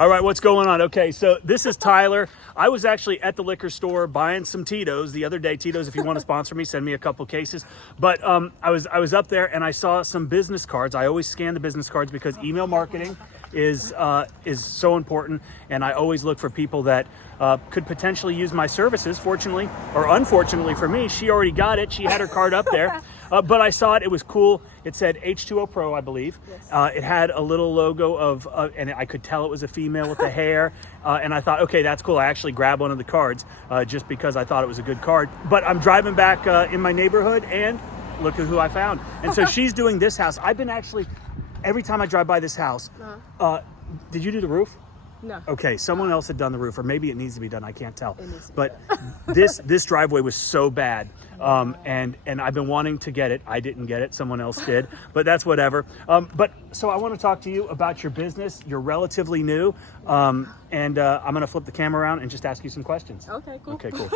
All right, what's going on? Okay, so this is Tyler. I was actually at the liquor store buying some Tito's the other day. Tito's, if you want to sponsor me, send me a couple cases. But I was up there and I saw some business cards. I always scan the business cards because email marketing is so important, and I always look for people that could potentially use my services. Fortunately, or unfortunately for me, she already got it. She had her card up there. But I saw it. It was cool. It said 𝗤𝘂𝗄𝗏, I believe. Yes. It had a little logo of, and I could tell it was a female with the hair. And I thought, okay, that's cool. I actually grabbed one of the cards just because I thought it was a good card. But I'm driving back in my neighborhood, and look at who I found. And so she's doing this house. I've been actually, every time I drive by this house, did you do the roof? No. Okay, someone else had done the roof, or maybe it needs to be done. I can't tell. But this driveway was so bad, and I've been wanting to get it. I didn't get it. Someone else did, but that's whatever. But so I want to talk to you about your business. You're relatively new, and I'm going to flip the camera around and just ask you some questions. Okay, cool. Okay, cool.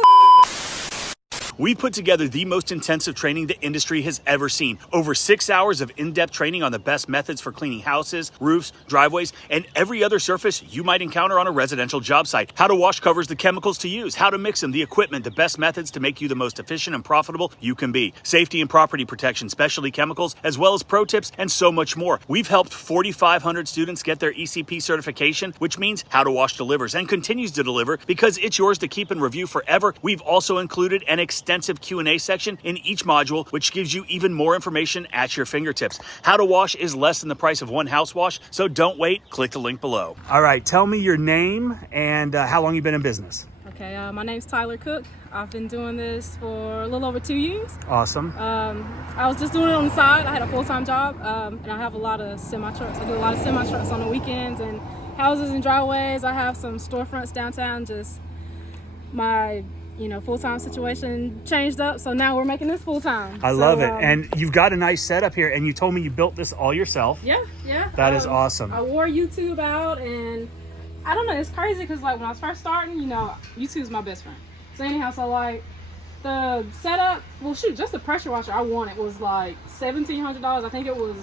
We've put together the most intensive training the industry has ever seen. Over 6 hours of in-depth training on the best methods for cleaning houses, roofs, driveways, and every other surface you might encounter on a residential job site. How to wash covers, the chemicals to use, how to mix them, the equipment, the best methods to make you the most efficient and profitable you can be. Safety and property protection, specialty chemicals, as well as pro tips, and so much more. We've helped 4,500 students get their ECP certification, which means How to Wash delivers and continues to deliver because it's yours to keep and review forever. We've also included an extensive Q&A section in each module, which gives you even more information at your fingertips. How to Wash is less than the price of one house wash, so don't wait. Click the link below. All right, tell me your name and how long you've been in business. Okay, my name's Tyler Cook. I've been doing this for a little over 2 years. Awesome. I was just doing it on the side. I had a full-time job, and I have a lot of semi-trucks. I do a lot of semi-trucks on the weekends and houses and driveways. I have some storefronts downtown. Just my full-time situation changed up, so now we're making this full-time. I love it. And you've got a nice setup here, and you told me you built this all yourself. Yeah. That is awesome. I wore YouTube out, and I don't know, it's crazy because when I was first starting, YouTube's my best friend. So anyhow, the setup, just the pressure washer I wanted was like $1,700. I think it was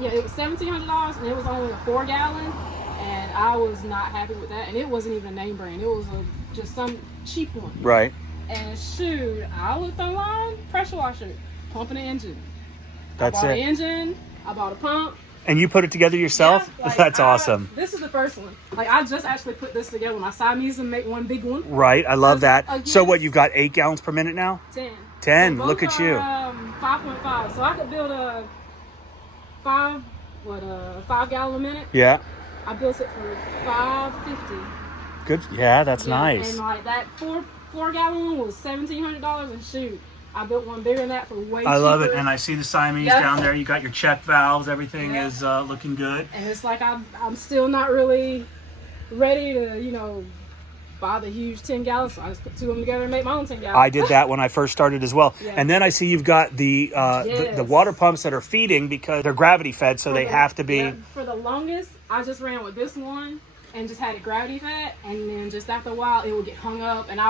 $1,700, and it was only a 4-gallon, and I was not happy with that. And it wasn't even a name brand. It was just some cheap one. Right. And I looked online, pressure washer, pumping the engine. That's I bought it. an engine, I bought a pump. And you put it together yourself? Yeah, That's awesome. This is the first one. I just actually put this together when I Siamese and make one big one. Right, I love that. Again, so what, you've got 8 gallons per minute now? 10. 10, So look at you. 5.5. So I could build a 5-gallon a minute. Yeah. I built it for $550. Good. Yeah, that's nice. And that 4-gallon one was $1,700, and I built one bigger than that for way cheaper. I love it, and I see the Siamese down there. You got your check valves. Everything is looking good. And it's like I'm still not really ready to buy the huge 10 gallons. So I just put 2 of them together and make my own 10 gallons. I did that when I first started as well. Yeah. And then I see you've got the water pumps that are feeding because they're gravity fed, so they have to be. Yeah, for the longest, I just ran with this one and just had it gravity fed, and then just after a while it would get hung up, and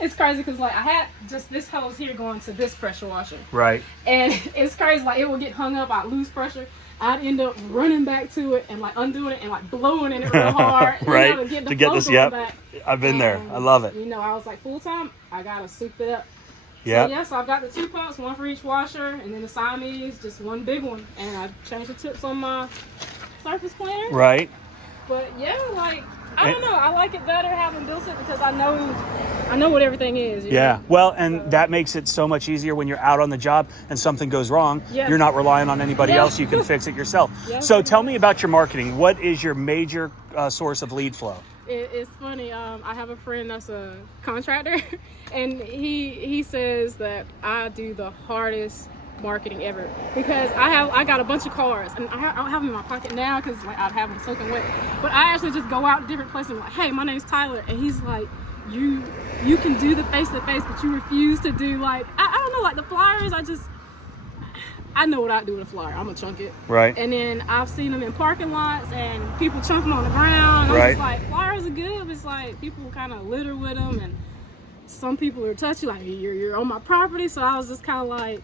it's crazy because I had just this hose here going to this pressure washer. Right. And it's crazy, it would get hung up, I'd lose pressure, I'd end up running back to it and undoing it and blowing in it real hard. Right. To get this, back. I've been there. I love it. I was like, full time, I gotta soup it up. Yeah. So I've got the 2 pumps, one for each washer, and then the Siamese, just one big one. And I changed the tips on my surface cleaner. Right. But I don't know. I like it better having built it because I know what everything is. Yeah. Well, and that makes it so much easier when you're out on the job and something goes wrong. Yeah. You're not relying on anybody else. You can fix it yourself. Yeah. So tell me about your marketing. What is your major source of lead flow? It's funny. I have a friend that's a contractor, and he says that I do the hardest marketing ever because I got a bunch of cars, and I don't have them in my pocket now because I'd have them soaking wet. But I actually just go out to different places and hey, my name's Tyler, and he's like, you can do the face to face, but you refuse to do I don't know, the flyers. I know what I do with a flyer. I'm gonna chunk it. Right. And then I've seen them in parking lots and people chunk them on the ground. Right. I'm just like, flyers are good, but it's people kind of litter with them, and some people are touchy, you're on my property. So I was just kind of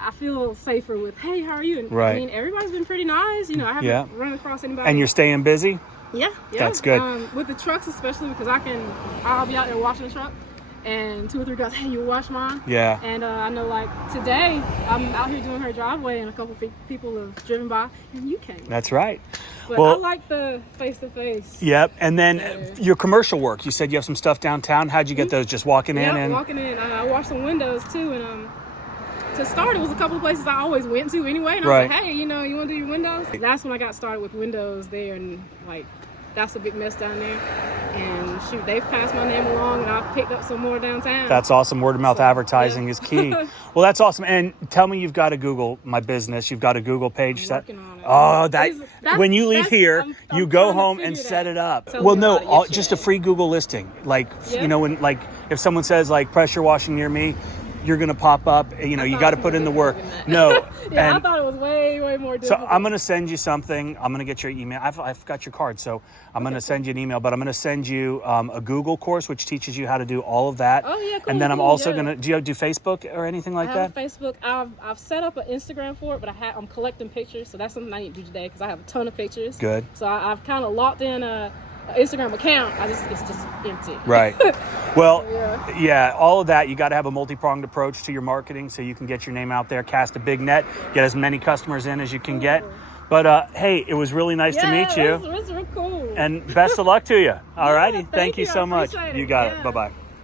I feel safer with, hey, how are you? And right. I mean, everybody's been pretty nice. I haven't run across anybody. And you're staying busy? Yeah. That's good. With the trucks, especially because I'll be out there washing the truck, and 2 or 3 guys, hey, you wash mine? Yeah. And I know, like, today, I'm out here doing her driveway, and a couple people have driven by, and you came. That's right. But I like the face-to-face. Yep. And then your commercial work, you said you have some stuff downtown. How'd you get those? Just walking in? Yeah, walking in. I washed some windows, too, and to start, it was a couple of places I always went to anyway, and I was like, hey, you want to do your windows? That's when I got started with windows there, and, like, that's a big mess down there. And shoot, they've passed my name along, and I've picked up some more downtown. That's awesome. Word of mouth advertising is key. Well, that's awesome. And tell me you've got to Google my business. You've got a Google page set. Oh, when you leave here, you go home and set it up. Well, no, just a free Google listing. Like, when if someone says like pressure washing near me, you're going to pop up. You got to put in the work. No. I thought it was way more difficult. So I'm going to send you something. I'm going to get your email. I've got your card, so I'm going to send you an email. But I'm going to send you a Google course, which teaches you how to do all of that. Oh, yeah, cool. And then I'm also going to, do you do Facebook or anything like that? I have Facebook. I've set up an Instagram for it, but I'm collecting pictures. So that's something I need to do today because I have a ton of pictures. Good. So I've kind of locked in an Instagram account. It's just empty. Right. Well, yeah, all of that, you got to have a multi-pronged approach to your marketing so you can get your name out there, cast a big net, get as many customers in as you can get. But hey, it was really nice to meet you. It was real cool. And best of luck to you. All righty. Thank you so much. It. You got it. Bye-bye.